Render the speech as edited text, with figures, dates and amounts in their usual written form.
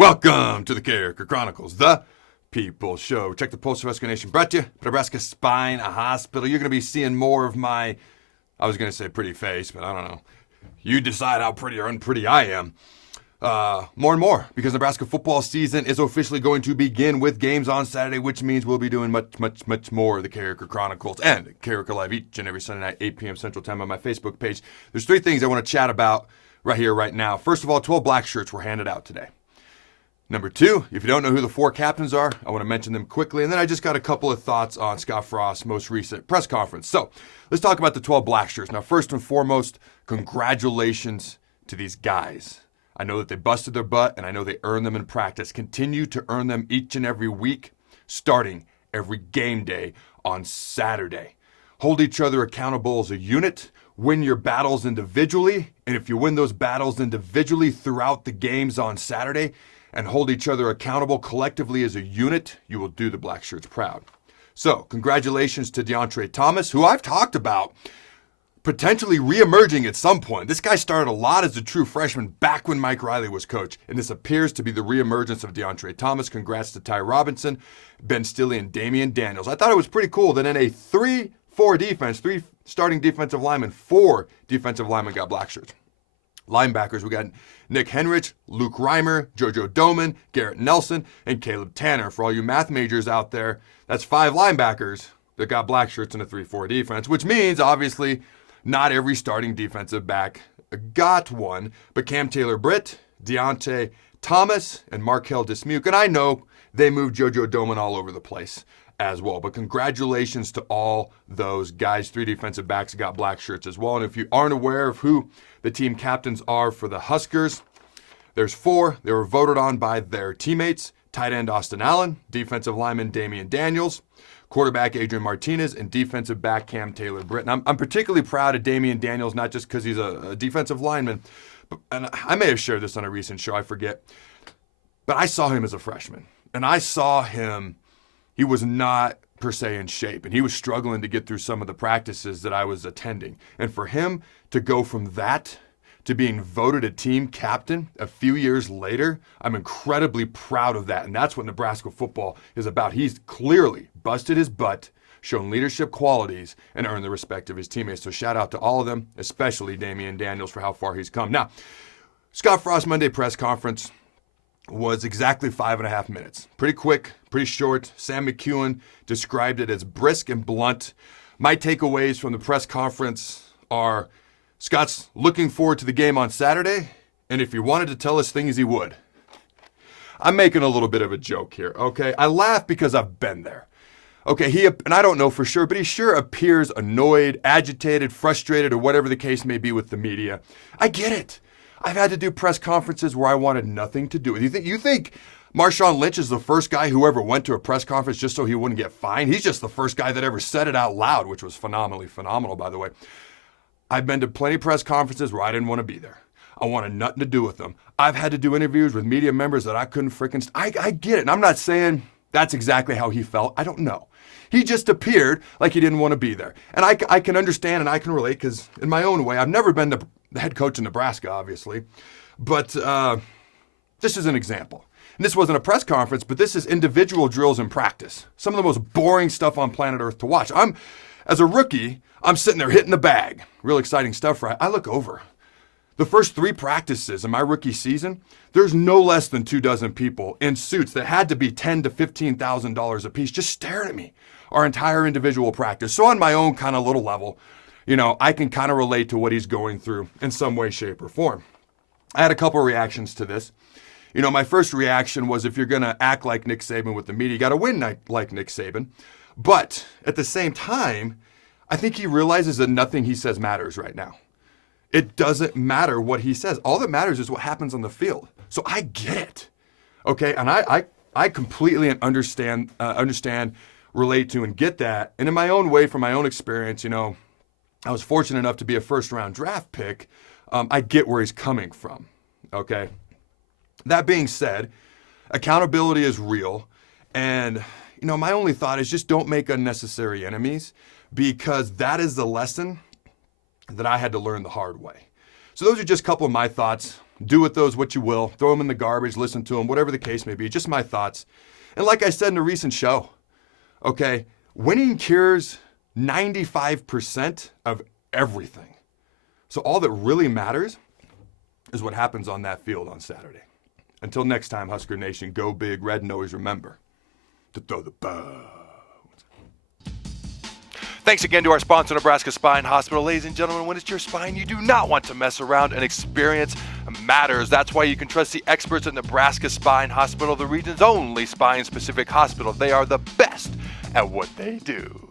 Welcome to the Carriker Chronicles, the People Show. Check the pulse of Husker Nation. Brought to you by Nebraska Spine Hospital. You're going to be seeing more of my, I was going to say pretty face, but I don't know. You decide how pretty or unpretty I am. More and more, because Nebraska football season is officially going to begin with games on Saturday, which means we'll be doing much more of the Carriker Chronicles and Carriker Live each and every Sunday night, 8 p.m. Central Time on my Facebook page. There's three things I want to chat about right here, right now. First of all, 12 Blackshirts were handed out today. Number two, if you don't know who the four captains are, I want to mention them quickly. And then I just got a couple of thoughts on Scott Frost's most recent press conference. So let's talk about the 12 Blackshirts. Now, first and foremost, congratulations to these guys. I know that they busted their butt, and I know they earned them in practice. Continue to earn them each and every week, starting every game day on Saturday. Hold each other accountable as a unit. Win your battles individually. And if you win those battles individually throughout the games on Saturday, and hold each other accountable collectively as a unit, you will do the Blackshirts proud. So, congratulations to DeAndre Thomas, who I've talked about potentially re-emerging at some point. This guy started a lot as a true freshman back when Mike Riley was coach, and this appears to be the re-emergence of DeAndre Thomas. Congrats to Ty Robinson, Ben Stilley, and Damian Daniels. I thought it was pretty cool that in a 3-4 defense, 3 starting defensive linemen, 4 defensive linemen got Blackshirts. Linebackers, we got Nick Henrich, Luke Reimer, JoJo Doman, Garrett Nelson, and Caleb Tanner. For all you math majors out there, that's 5 linebackers that got Blackshirts in a 3-4 defense, which means, obviously, not every starting defensive back got one, but Cam Taylor-Britt, Deontay Thomas, and Markel Dismuke. And I know they moved JoJo Doman all over the place as well. But congratulations to all those guys. 3 defensive backs got Blackshirts as well. And if you aren't aware of who the team captains are for the Huskers, there's 4. They were voted on by their teammates. Tight end Austin Allen, defensive lineman Damian Daniels, quarterback Adrian Martinez, and defensive back Cam Taylor-Britt. And I'm particularly proud of Damian Daniels, not just because he's a defensive lineman, and I may have shared this on a recent show, I forget, but I saw him as a freshman. And I saw him, he was not per se in shape, and he was struggling to get through some of the practices that I was attending. And for him to go from that to being voted a team captain a few years later, I'm incredibly proud of that. And that's what Nebraska football is about. He's clearly busted his butt, shown leadership qualities, and earned the respect of his teammates. So shout out to all of them, especially Damian Daniels, for how far he's come. Now, Scott Frost Monday press conference was exactly 5.5 minutes. Pretty quick, pretty short. Sam McEwen described it as brisk and blunt. My takeaways from the press conference are Scott's looking forward to the game on Saturday, and if he wanted to tell us things, he would. I'm making a little bit of a joke here, okay? I laugh because I've been there. Okay, and I don't know for sure, but he sure appears annoyed, agitated, frustrated, or whatever the case may be with the media. I get it. I've had to do press conferences where I wanted nothing to do with it. You think Marshawn Lynch is the first guy who ever went to a press conference just so he wouldn't get fined? He's just the first guy that ever said it out loud, which was phenomenal, by the way. I've been to plenty of press conferences where I didn't want to be there. I wanted nothing to do with them. I've had to do interviews with media members that I couldn't freaking I get it. And I'm not saying that's exactly how he felt. I don't know. He just appeared like he didn't want to be there. And I can understand and I can relate because in my own way, I've never been the head coach in Nebraska, obviously. But this is an example. And this wasn't a press conference, but this is individual drills in practice. Some of the most boring stuff on planet Earth to watch. As a rookie, I'm sitting there hitting the bag. Real exciting stuff, right? I look over. The first 3 practices in my rookie season, there's no less than 24 people in suits that had to be $10,000 to $15,000 a piece just staring at me our entire individual practice. So on my own kind of little level, I can kind of relate to what he's going through in some way, shape, or form. I had a couple reactions to this. My first reaction was if you're going to act like Nick Saban with the media, you got to win like Nick Saban. But at the same time, I think he realizes that nothing he says matters right now. It doesn't matter what he says. All that matters is what happens on the field. So I get it, okay? And I completely understand, relate to, and get that. And in my own way, from my own experience, I was fortunate enough to be a first-round draft pick. I get where he's coming from, okay? That being said, accountability is real. And, my only thought is just don't make unnecessary enemies, because that is the lesson that I had to learn the hard way. So those are just a couple of my thoughts Do with those what you will. Throw them in the garbage, listen to them, whatever the case may be. Just my thoughts. And like I said in a recent show, okay, winning cures 95% of everything. So all that really matters is what happens on that field on Saturday. Until next time, Husker Nation, go big red, and always remember to throw the bones. Thanks again to our sponsor, Nebraska Spine Hospital. Ladies and gentlemen, when it's your spine, you do not want to mess around, and experience matters. That's why you can trust the experts at Nebraska Spine Hospital, the region's only spine-specific hospital. They are the best at what they do.